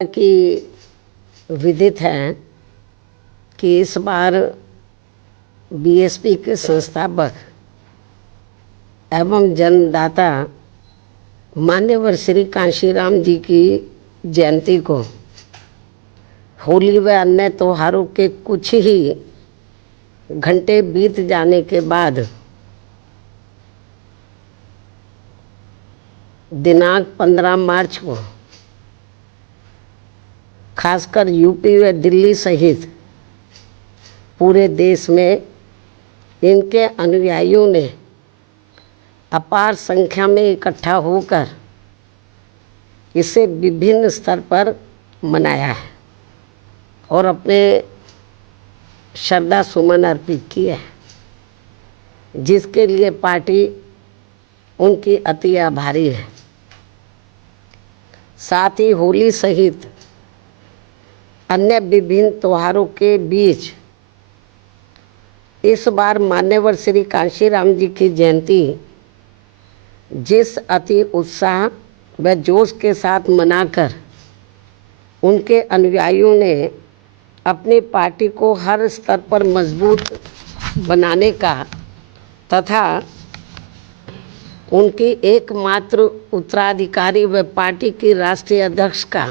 कि विदित है कि इस बार बीएसपी के संस्थापक एवं जन्मदाता मान्यवर श्री कांशीराम जी की जयंती को होली व अन्य त्योहारों के कुछ ही घंटे बीत जाने के बाद दिनांक 15 मार्च को खासकर यूपी व दिल्ली सहित पूरे देश में इनके अनुयायियों ने अपार संख्या में इकट्ठा होकर इसे विभिन्न स्तर पर मनाया है और अपने श्रद्धा सुमन अर्पित किए हैं, जिसके लिए पार्टी उनकी अति आभारी है। साथ ही होली सहित अन्य विभिन्न त्योहारों के बीच इस बार मान्यवर श्री कांशीराम जी की जयंती जिस अति उत्साह व जोश के साथ मनाकर उनके अनुयायियों ने अपनी पार्टी को हर स्तर पर मजबूत बनाने का तथा उनकी एकमात्र उत्तराधिकारी व पार्टी की राष्ट्रीय अध्यक्ष का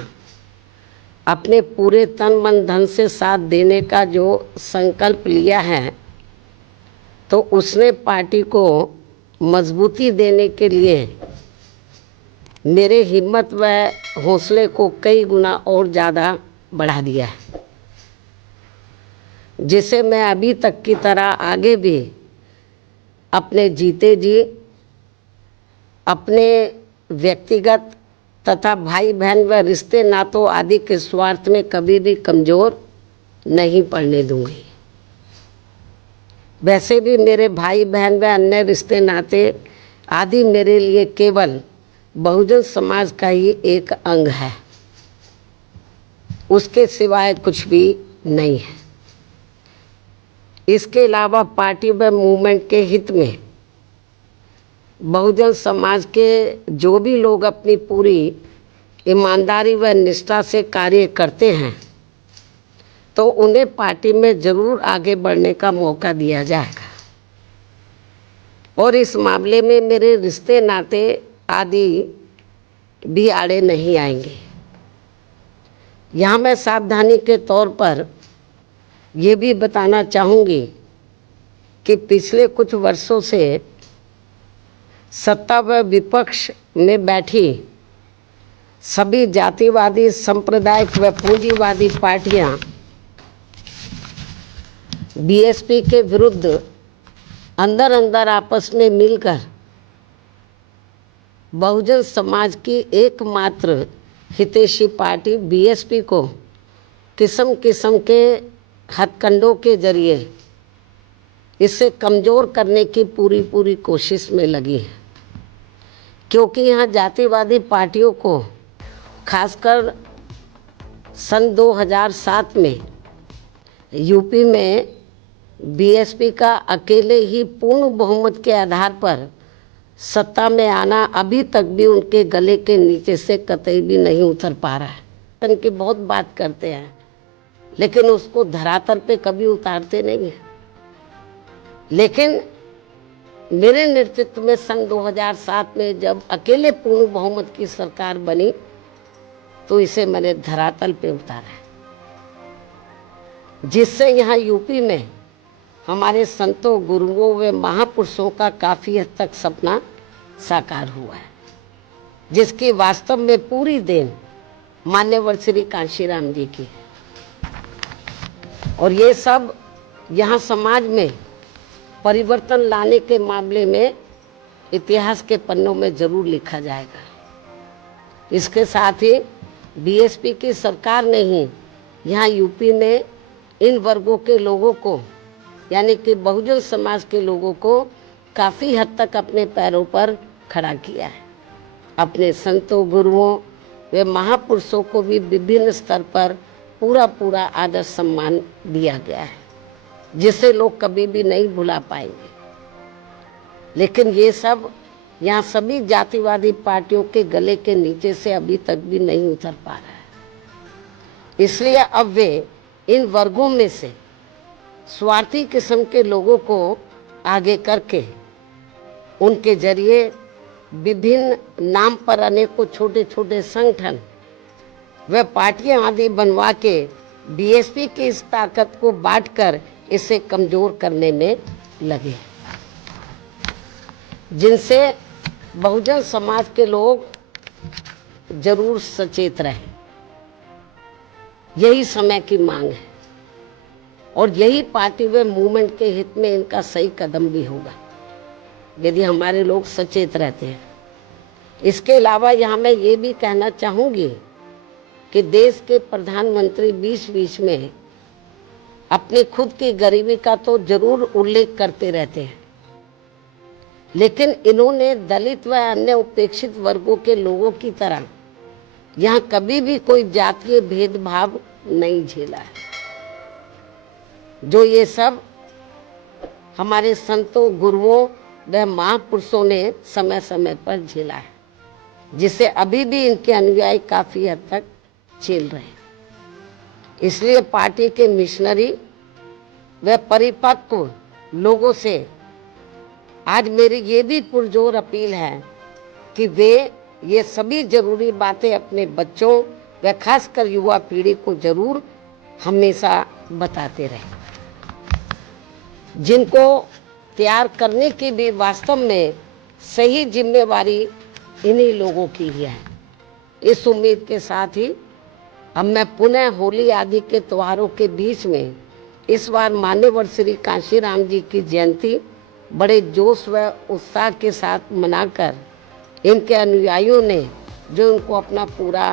अपने पूरे तन मन धन से साथ देने का जो संकल्प लिया है, तो उसने पार्टी को मजबूती देने के लिए मेरे हिम्मत व हौसले को कई गुना और ज़्यादा बढ़ा दिया है, जिसे मैं अभी तक की तरह आगे भी अपने जीते जी अपने व्यक्तिगत तथा भाई बहन व रिश्ते नातों आदि के स्वार्थ में कभी भी कमज़ोर नहीं पड़ने दूंगी। वैसे भी मेरे भाई बहन व अन्य रिश्ते नाते आदि मेरे लिए केवल बहुजन समाज का ही एक अंग है, उसके सिवाय कुछ भी नहीं है। इसके अलावा पार्टी व मूवमेंट के हित में बहुजन समाज के जो भी लोग अपनी पूरी ईमानदारी व निष्ठा से कार्य करते हैं, तो उन्हें पार्टी में ज़रूर आगे बढ़ने का मौका दिया जाएगा और इस मामले में मेरे रिश्ते नाते आदि भी आड़े नहीं आएंगे। यहाँ मैं सावधानी के तौर पर ये भी बताना चाहूँगी कि पिछले कुछ वर्षों से सत्ता व विपक्ष में बैठी सभी जातिवादी सांप्रदायिक व पूंजीवादी पार्टियां बीएसपी के विरुद्ध अंदर अंदर आपस में मिलकर बहुजन समाज की एकमात्र हितैषी पार्टी बीएसपी को किस्म किस्म के हथकंडों के जरिए इसे कमज़ोर करने की पूरी कोशिश में लगी है, क्योंकि यहाँ जातिवादी पार्टियों को खासकर सन 2007 में यूपी में बीएसपी का अकेले ही पूर्ण बहुमत के आधार पर सत्ता में आना अभी तक भी उनके गले के नीचे से कतई भी नहीं उतर पा रहा है। उनकी बहुत बात करते हैं, लेकिन उसको धरातल पे कभी उतारते नहीं हैं। लेकिन मेरे नेतृत्व में सन 2007 में जब अकेले पूर्ण बहुमत की सरकार बनी, तो इसे मैंने धरातल पे उतारा है, जिससे यहाँ यूपी में हमारे संतों, गुरुओं व महापुरुषों का काफ़ी हद तक सपना साकार हुआ है, जिसकी वास्तव में पूरी देन मान्यवर श्री कांशीराम जी की है। और ये सब यहाँ समाज में परिवर्तन लाने के मामले में इतिहास के पन्नों में ज़रूर लिखा जाएगा। इसके साथ ही बीएसपी की सरकार ने ही यहाँ यूपी में इन वर्गों के लोगों को, यानी कि बहुजन समाज के लोगों को काफ़ी हद तक अपने पैरों पर खड़ा किया है। अपने संतों, गुरुओं व महापुरुषों को भी विभिन्न स्तर पर पूरा आदर सम्मान दिया गया है, जिसे लोग कभी भी नहीं भुला पाएंगे। लेकिन ये सब यहाँ सभी जातिवादी पार्टियों के गले के नीचे से अभी तक भी नहीं उतर पा रहा है। इसलिए अब वे इन वर्गों में से स्वार्थी किस्म के लोगों को आगे करके उनके जरिए विभिन्न नाम पर अनेकों छोटे छोटे संगठन व पार्टियां आदि बनवा के बीएसपी की इस ताकत को बांटकर इसे कमजोर करने में लगे, जिनसे बहुजन समाज के लोग जरूर सचेत रहें। यही समय की मांग है और यही पार्टी व मूवमेंट के हित में इनका सही कदम भी होगा यदि हमारे लोग सचेत रहते हैं। इसके अलावा यहाँ मैं ये भी कहना चाहूँगी कि देश के प्रधानमंत्री बीच बीच में अपनी खुद की गरीबी का तो जरूर उल्लेख करते रहते हैं, लेकिन इन्होंने दलित व अन्य उपेक्षित वर्गों के लोगों की तरह यहाँ कभी भी कोई जातीय भेदभाव नहीं झेला है, जो ये सब हमारे संतों गुरुओं व महापुरुषों ने समय समय पर झेला है, जिसे अभी भी इनके अनुयायी काफी हद तक झेल रहे हैं। इसलिए पार्टी के मिशनरी व परिपक्व लोगों से आज मेरी ये भी पुरजोर अपील है कि वे ये सभी जरूरी बातें अपने बच्चों व खासकर युवा पीढ़ी को जरूर हमेशा बताते रहें, जिनको तैयार करने की भी वास्तव में सही जिम्मेवारी इन्हीं लोगों की ही है। इस उम्मीद के साथ ही अब मैं पुनः होली आदि के त्योहारों के बीच में इस बार मान्यवर श्री कांशीराम जी की जयंती बड़े जोश व उत्साह के साथ मनाकर इनके अनुयायियों ने जो उनको अपना पूरा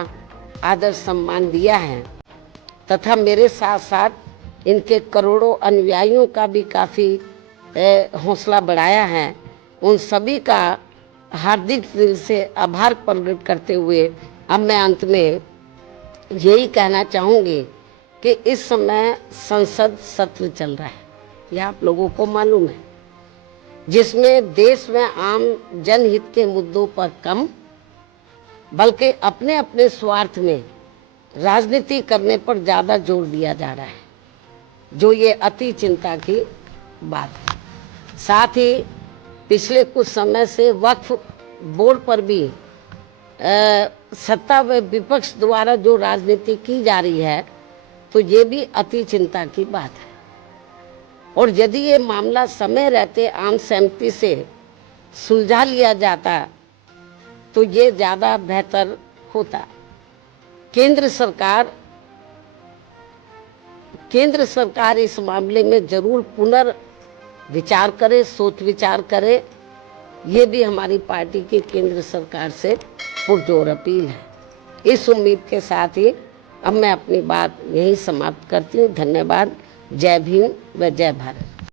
आदर सम्मान दिया है तथा मेरे साथ साथ इनके करोड़ों अनुयायियों का भी काफ़ी हौसला बढ़ाया है, उन सभी का हार्दिक दिल से आभार प्रकट करते हुए अब मैं अंत में यही कहना चाहूँगी कि इस समय संसद सत्र चल रहा है, यह आप लोगों को मालूम है, जिसमें देश में आम जनहित के मुद्दों पर कम बल्कि अपने अपने स्वार्थ में राजनीति करने पर ज़्यादा जोर दिया जा रहा है, जो ये अति चिंता की बात है। साथ ही पिछले कुछ समय से वक्फ बोर्ड पर भी सत्ता व विपक्ष द्वारा जो राजनीति की जा रही है, तो ये भी अति चिंता की बात है। और यदि ये मामला समय रहते आम सहमति से सुलझा लिया जाता तो ये ज़्यादा बेहतर होता। केंद्र सरकार इस मामले में जरूर पुनर्विचार करे, सोच विचार करे, ये भी हमारी पार्टी की केंद्र सरकार से पुरजोर अपील है। इस उम्मीद के साथ ही अब मैं अपनी बात यही समाप्त करती हूँ। धन्यवाद। जय भीम व जय भारत।